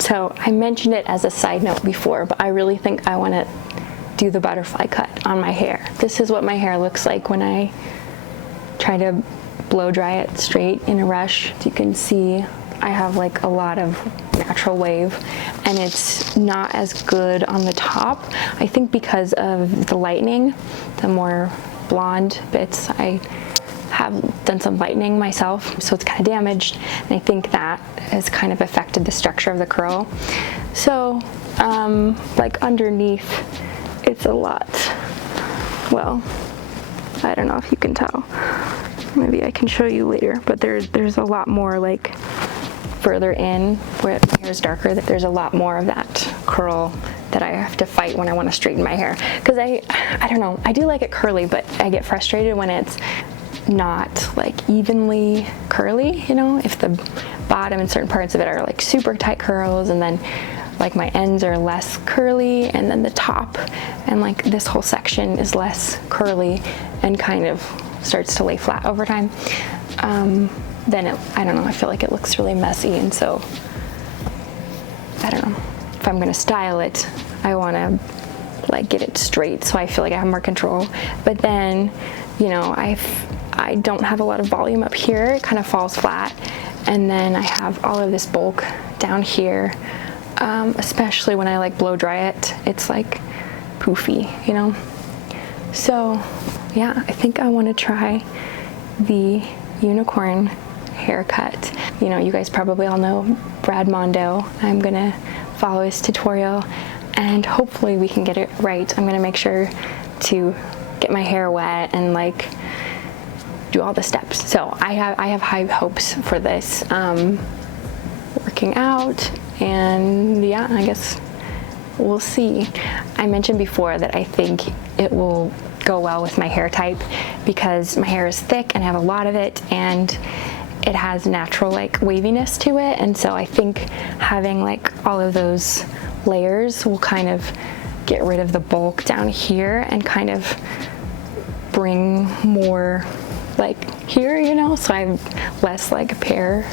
So I mentioned it as a side note before, but I really think I want to do the butterfly cut on my hair. This is what my hair looks like when I try to blow dry it straight in a rush. You can see I have like a lot of natural wave, and it's not as good on the top. I think because of the lightening, the more blonde bits, I have done some lightening myself, so it's kind of damaged, and I think that has kind of affected the structure of the curl. So like underneath, it's a lot, well, I don't know if you can tell, maybe I can show you later, but there's a lot more like further in where my hair is darker, that there's a lot more of that curl that I have to fight when I want to straighten my hair. Because I don't know, I do like it curly, but I get frustrated when it's not like evenly curly, you know, if the bottom and certain parts of it are like super tight curls, and then like my ends are less curly, and then the top and like this whole section is less curly and kind of starts to lay flat over time. Then I don't know, I feel like it looks really messy, and so I don't know, if I'm gonna style it, I want to like get it straight so I feel like I have more control. But then, you know, I don't have a lot of volume up here, it kind of falls flat, and then I have all of this bulk down here, especially when I like blow dry it, it's like poofy, you know. So yeah, I think I want to try the unicorn haircut. You know, you guys probably all know Brad Mondo. I'm gonna follow his tutorial and hopefully we can get it right. I'm gonna make sure to get my hair wet and like do all the steps. So I have high hopes for this working out, and yeah, I guess we'll see. I mentioned before that I think it will go well with my hair type because my hair is thick and I have a lot of it, and it has natural like waviness to it, and so I think having like all of those layers will kind of get rid of the bulk down here and kind of bring more like here, you know, so I'm less like a pear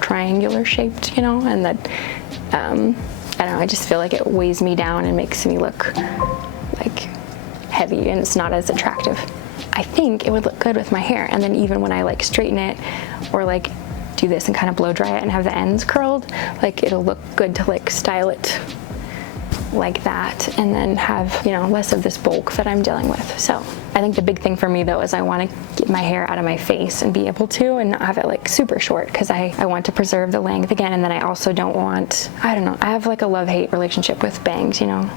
triangular shaped, you know, and that I don't know, I just feel like it weighs me down and makes me look like heavy, and it's not as attractive. I think it would look good with my hair, and then even when I like straighten it or like do this and kind of blow dry it and have the ends curled, like it'll look good to like style it like that and then have, you know, less of this bulk that I'm dealing with. So I think the big thing for me though is I want to get my hair out of my face and be able to, and not have it like super short, because I want to preserve the length again, and then I also don't want, I don't know, I have like a love-hate relationship with bangs, you know.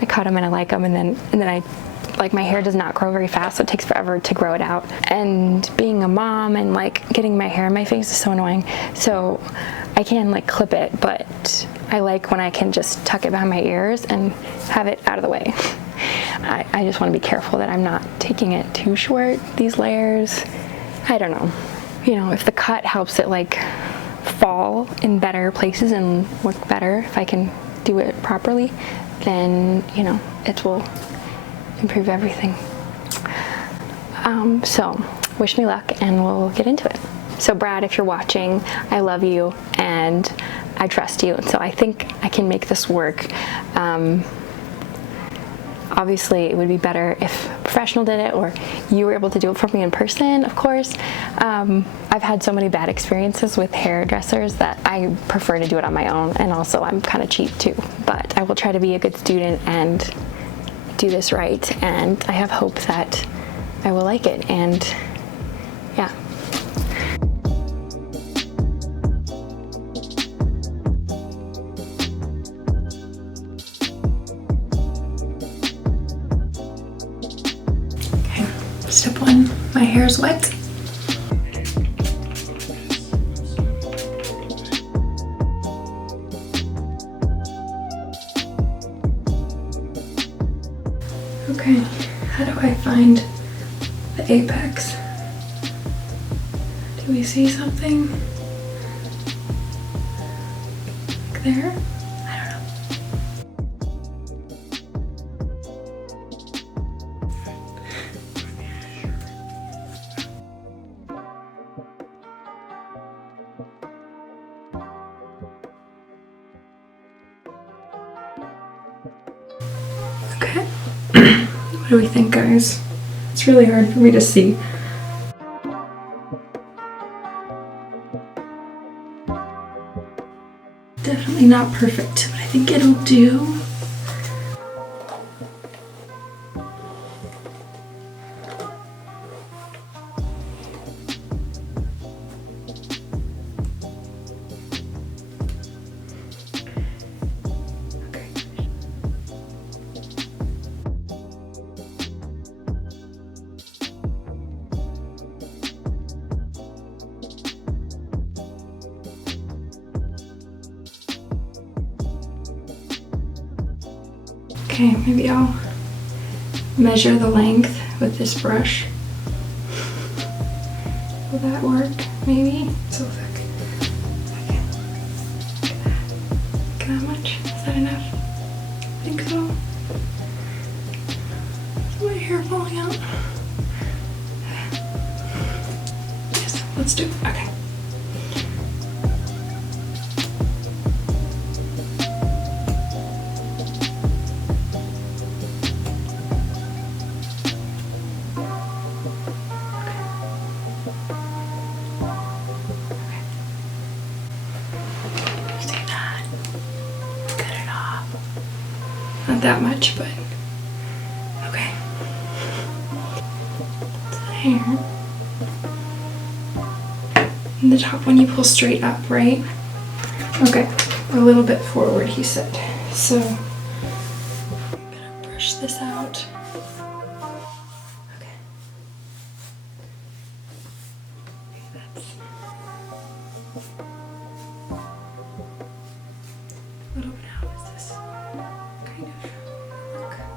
I cut them and I like them, and then I like, my hair does not grow very fast, so it takes forever to grow it out. And being a mom and like getting my hair in my face is so annoying. So I can like clip it, but I like when I can just tuck it behind my ears and have it out of the way. I just want to be careful that I'm not taking it too short, these layers. I don't know. You know, if the cut helps it like fall in better places and look better, if I can do it properly, then, you know, it will improve everything. So wish me luck and we'll get into it. So Brad, if you're watching, I love you and I trust you, and so I think I can make this work. Obviously it would be better if a professional did it, or you were able to do it for me in person, of course. I've had so many bad experiences with hairdressers that I prefer to do it on my own, and also I'm kind of cheap too, but I will try to be a good student and do this right, and I have hope that I will like it, and yeah. Okay, step one, my hair is wet. Okay, how do I find the apex? Do we see something? Like there? I don't know. Okay. What do we think, guys? It's really hard for me to see. Definitely not perfect, but I think it'll do. Okay, maybe I'll measure the length with this brush. Will that work? Maybe? So thick. Okay. Look at that much. Is that enough? I think so. Is my hair falling out? Yes, let's do it. Okay. Not that much, but okay. That's the hair. And the top one you pull straight up, right? Okay, a little bit forward, he said. So I'm gonna brush this out. Okay. That's a little bit. How is this? Kind of look. Okay.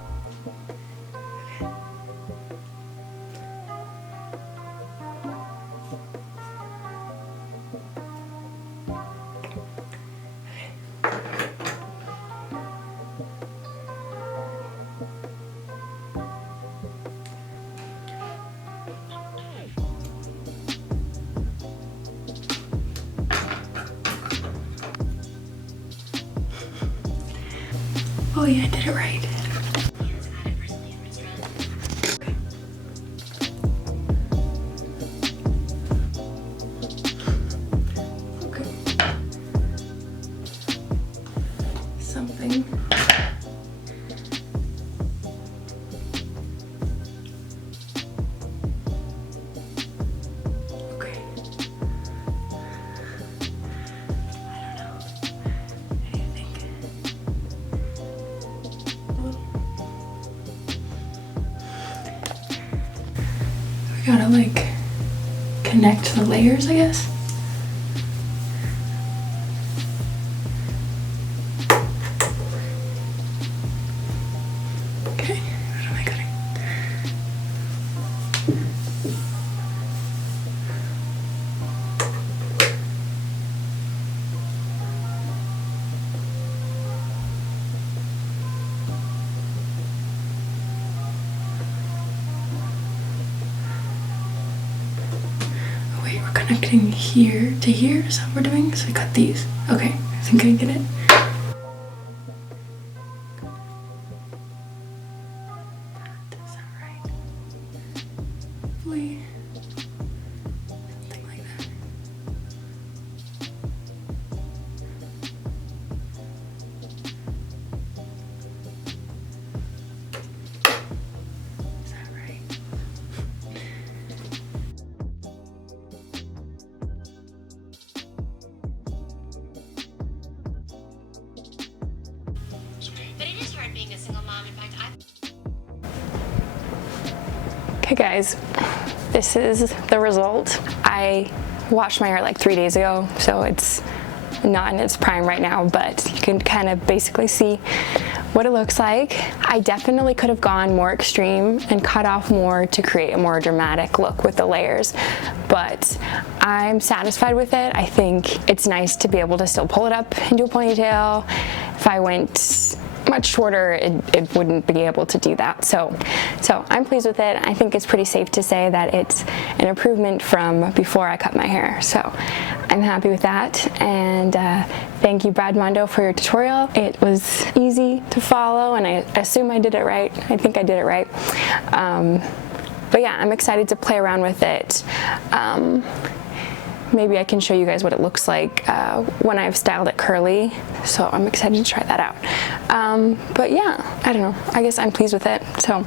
Oh yeah, I did it right. Okay. Something. Okay. I don't know. What do you think? We gotta like connect the layers, I guess. Okay, what am I cutting? Oh wait, we're connecting here to here, is that what we're doing? So we cut these. Okay, I think I get it. That sound right? Hopefully, something like that. Is that right? But it is hard being a single mom. In fact, Okay guys, this is the result. I washed my hair like 3 days ago, so it's not in its prime right now, but you can kind of basically see what it looks like. I definitely could have gone more extreme and cut off more to create a more dramatic look with the layers, but I'm satisfied with it. I think it's nice to be able to still pull it up into a ponytail. If I went much shorter, it wouldn't be able to do that. So I'm pleased with it. I think it's pretty safe to say that it's an improvement from before I cut my hair. So I'm happy with that, and thank you, Brad Mondo, for your tutorial. It was easy to follow, and I assume I did it right. I think I did it right. But yeah, I'm excited to play around with it. Maybe I can show you guys what it looks like when I've styled it curly. So I'm excited to try that out. But yeah, I don't know. I guess I'm pleased with it. So.